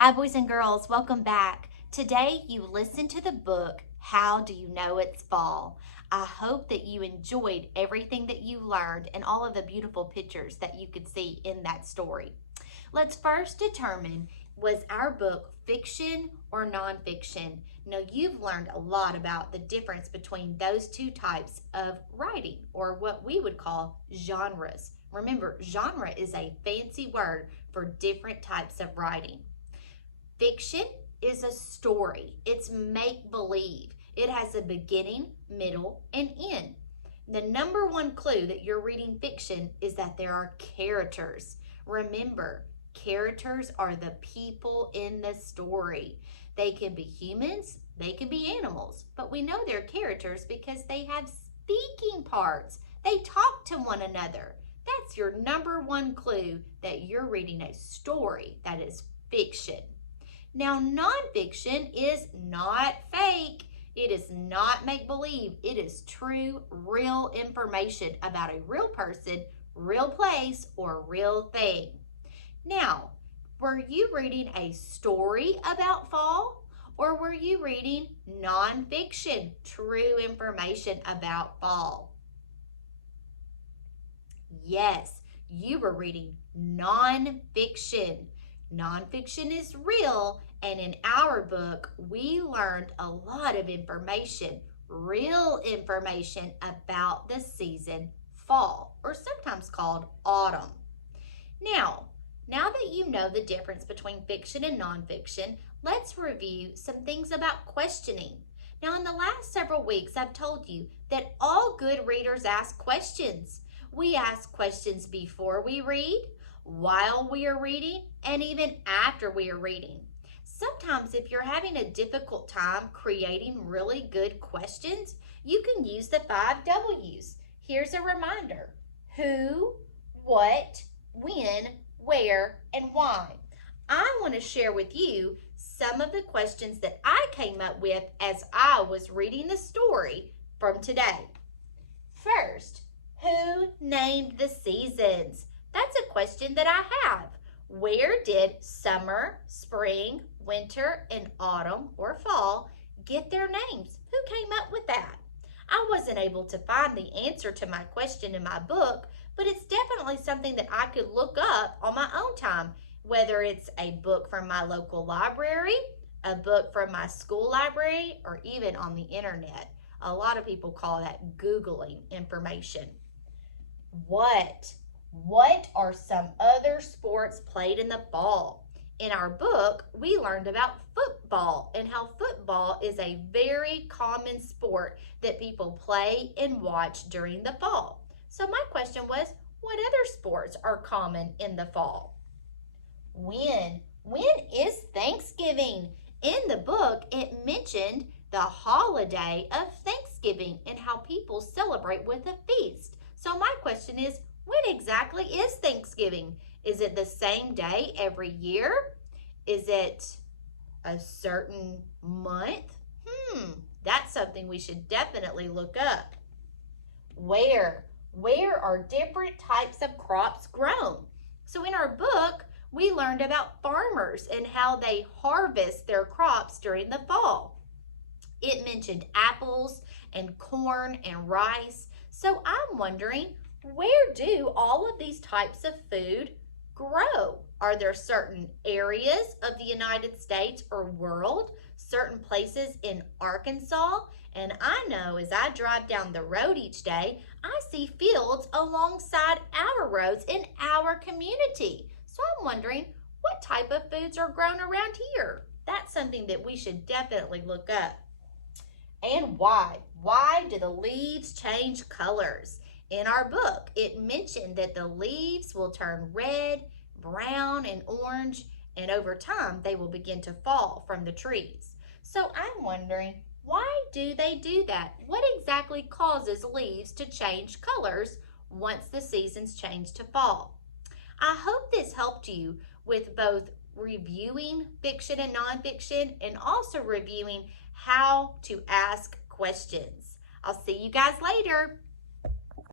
Hi, boys and girls, welcome back. Today you listened to the book, How Do You Know It's Fall? I hope that you enjoyed everything that you learned and all of the beautiful pictures that you could see in that story. Let's first determine, was our book fiction or nonfiction? Now, you've learned a lot about the difference between those two types of writing, or what we would call genres. Remember, genre is a fancy word for different types of writing. Fiction is a story. It's make believe. It has a beginning, middle, and end. The number one clue that you're reading fiction is that there are characters. Remember, characters are the people in the story. They can be humans, they can be animals, but we know they're characters because they have speaking parts. They talk to one another. That's your number one clue that you're reading a story that is fiction. Now, nonfiction is not fake. It is not make believe. It is true, real information about a real person, real place, or real thing. Now, were you reading a story about fall, or were you reading nonfiction, true information about fall? Yes, you were reading nonfiction. Nonfiction is real, and in our book, we learned a lot of information, real information about the season fall, or sometimes called autumn. Now that you know the difference between fiction and nonfiction, let's review some things about questioning. Now, in the last several weeks, I've told you that all good readers ask questions. We ask questions before we read, while we are reading, and even after we are reading. Sometimes, if you're having a difficult time creating really good questions, you can use the 5 W's. Here's a reminder: who, what, when, where, and why. I want to share with you some of the questions that I came up with as I was reading the story from today. First, who named the seasons? That's a question that I have. Where did summer, spring, winter, and autumn or fall get their names? Who came up with that? I wasn't able to find the answer to my question in my book, but it's definitely something that I could look up on my own time, whether it's a book from my local library, a book from my school library, or even on the internet. A lot of people call that Googling information. What are some other sports played in the fall? In our book, we learned about football and how football is a very common sport that people play and watch during the fall. So my question was, what other sports are common in the fall? When? When is Thanksgiving? In the book, it mentioned the holiday of Thanksgiving and how people celebrate with a feast. So my question is, when exactly is Thanksgiving? Is it the same day every year? Is it a certain month? That's something we should definitely look up. Where? Where are different types of crops grown? So in our book, we learned about farmers and how they harvest their crops during the fall. It mentioned apples and corn and rice. So I'm wondering, where do all of these types of food grow? Are there certain areas of the United States or world, certain places in Arkansas? And I know as I drive down the road each day, I see fields alongside our roads in our community. So I'm wondering, what type of foods are grown around here? That's something that we should definitely look up. And why? Why do the leaves change colors? In our book, it mentioned that the leaves will turn red, brown, and orange, and over time they will begin to fall from the trees. So I'm wondering, why do they do that? What exactly causes leaves to change colors once the seasons change to fall? I hope this helped you with both reviewing fiction and nonfiction and also reviewing how to ask questions. I'll see you guys later.